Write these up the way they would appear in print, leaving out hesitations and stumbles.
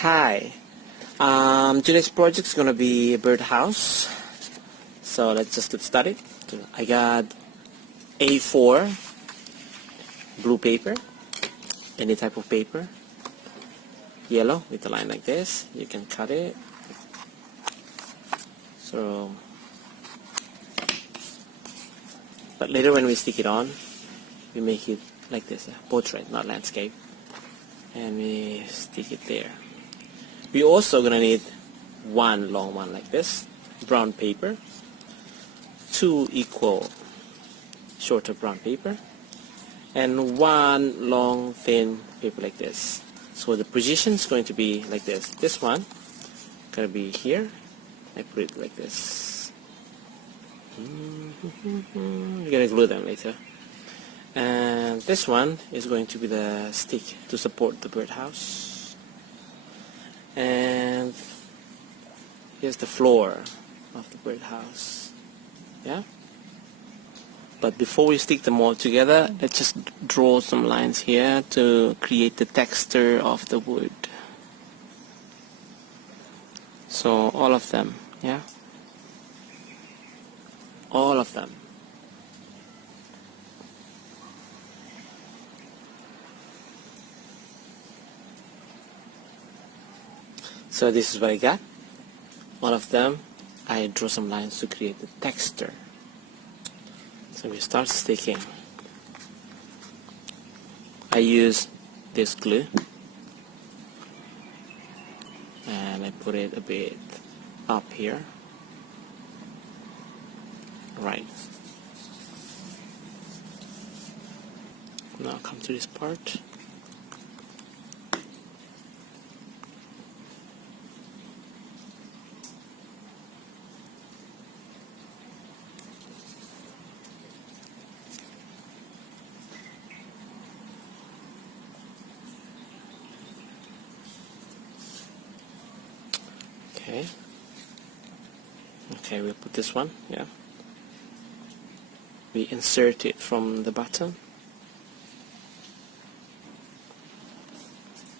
Hi, today's project is gonna be a birdhouse. So let's just get started. I got A4 blue paper, any type of paper, yellow with a line like this. You can cut it. So, but later when we stick it on, we make it like this, portrait, not landscape, and we stick it there. We also gonna need one long one like this, brown paper, two equal shorter brown paper, and one long thin paper like this. So the position is going to be like this. This one gonna be here. I put it like this. We're gonna glue them later. And this one is going to be the stick to support the birdhouse. And here's the floor of the birdhouse. Yeah? But before we stick them all together, let's just draw some lines here to create the texture of the wood. So all of them, yeah? All of them. So this is what I got. All of them, I draw some lines to create the texture. So we start sticking. I use this glue and I put it a bit up here. Right. Now come to this part. Okay, we'll put this one, yeah. We insert it from the bottom.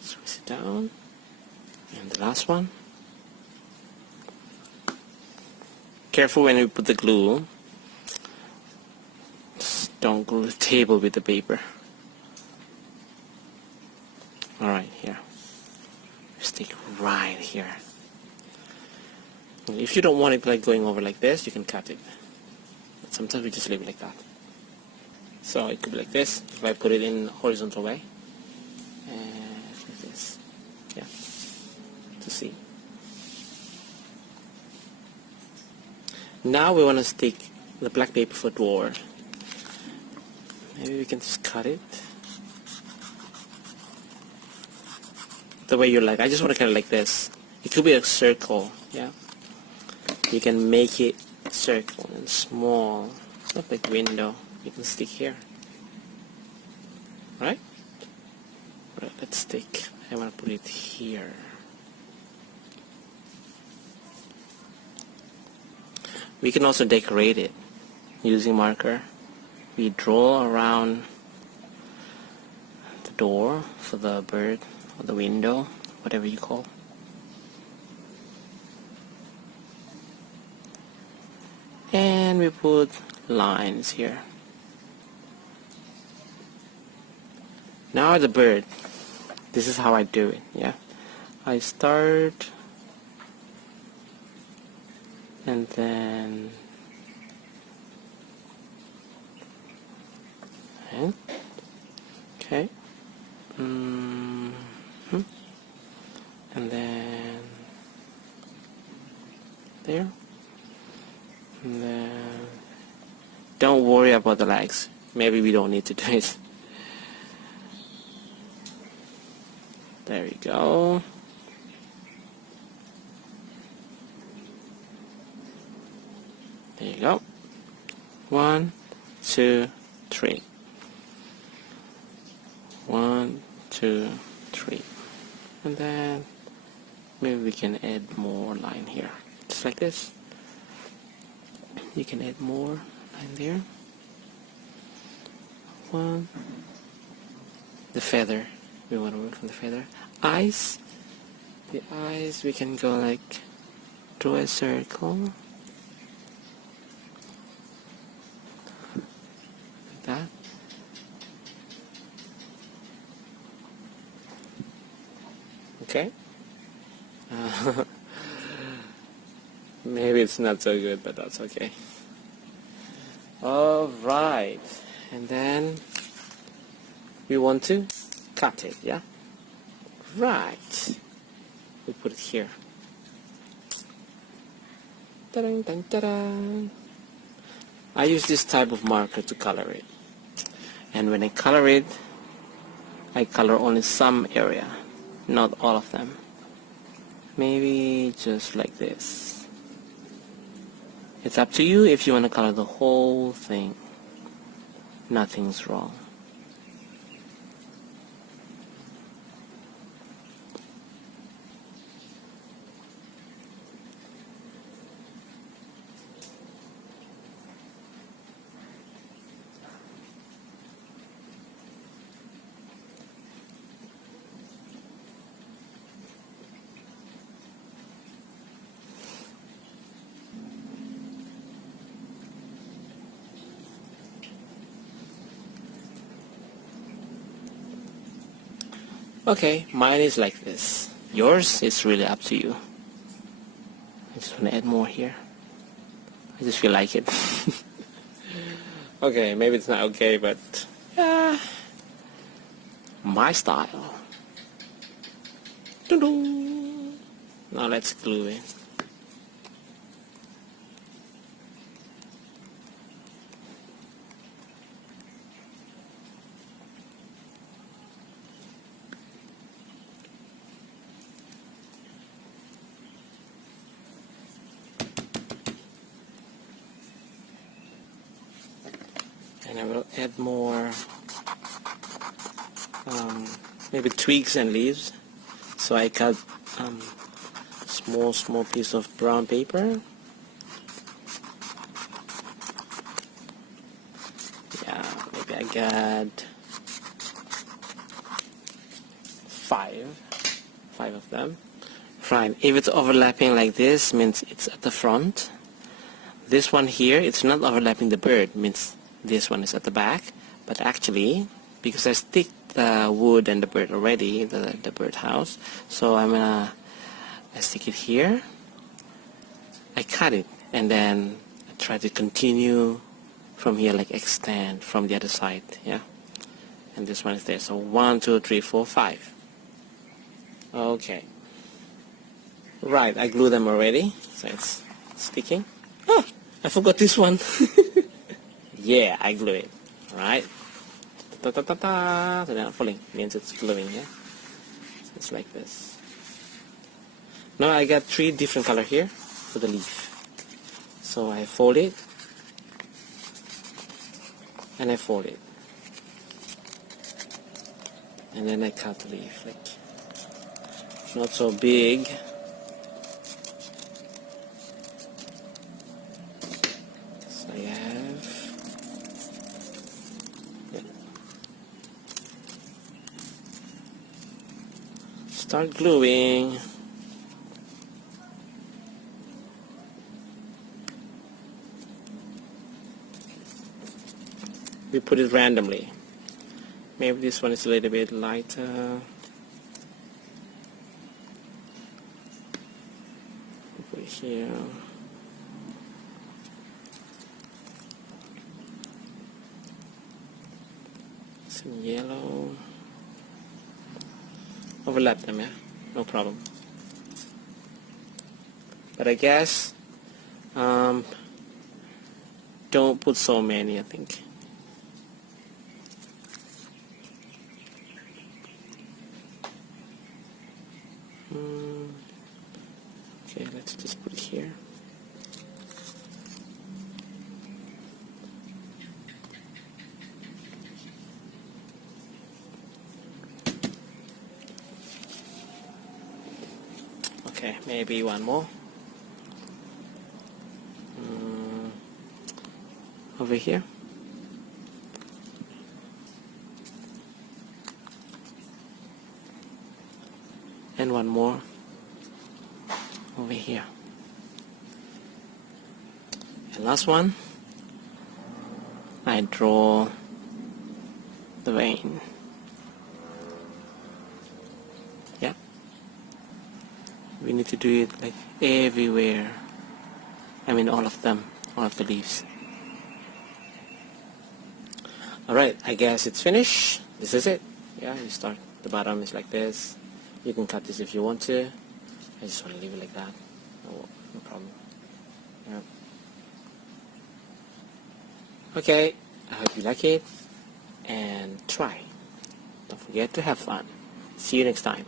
Squeeze it down. And the last one. Careful when you put the glue. Just don't glue the table with the paper. Alright, here. Stick right here. If you don't want it like going over like this, you can cut it. But sometimes we just leave it like that. So it could be like this, if I put it in horizontal way. And like this. Yeah. To see. Now we want to stick the black paper for door. Maybe we can just cut it. The way you like. I just want to cut it like this. It could be a circle, yeah. You can make it circle and small, not like window. You can stick here, right? Right. Let's stick. I want to put it here. We can also decorate it using marker. We draw around the door for the bird or the window, whatever you call. And we put lines here. Now the bird. This is how I do it, yeah. I start and then okay. And then there. And then don't worry about the legs. Maybe we don't need to do it. There we go. There you go. 1, 2, 3. 1, 2, 3. And then maybe we can add more line here. Just like this. You can add more line there. 1. The feather. We want to work on the feather. Eyes. The eyes, we can go like draw a circle like that. Okay. Maybe it's not so good, but that's okay. Alright, and then we want to cut it, yeah? Right. We put it here. Ta-dang, dang, ta-dang. I use this type of marker to color it. And when I color it, I color only some area, not all of them. Maybe just like this. It's up to you if you want to color the whole thing. Nothing's wrong. Okay, mine is like this. Yours is really up to you. I just want to add more here. I just feel like it. Okay, maybe it's not okay, but yeah, my style. Doo-doo. Now let's glue it. And I will add more maybe twigs and leaves. So I cut small piece of brown paper. Yeah, maybe I got five of them. Right, if it's overlapping like this, means it's at the front. This one here, it's not overlapping the bird, means this one is at the back. But actually, because I stick the wood and the bird already, the bird house, so I stick it here. I cut it, and then I try to continue from here, like extend from the other side, yeah. And this one is there. So 1, 2, 3, 4, 5. Okay. Right, I glue them already, so it's sticking. Oh, I forgot this one. Yeah, I glue it. Right. Ta ta ta ta. So they're not falling. Means it's gluing, yeah. So it's like this. Now I got 3 different color here for the leaf. So I fold it, and I fold it, and then I cut the leaf, like not so big. So I have, yeah. Start gluing. We put it randomly. Maybe this one is a little bit lighter. Put it here. Some yellow. Overlap them, yeah? No problem. But I guess don't put so many, I think. Okay, let's just put it here. Okay, maybe one more. Over here. And one more And last one, I draw the vein. Yeah, we need to do it like everywhere. I mean all of them, all of the leaves. Alright, I guess it's finished. This is it. Yeah, you start. The bottom is like this. You can cut this if you want to. I just want to leave it like that. No problem. Yeah. Okay, I hope you like it and try. Don't forget to have fun. See you next time.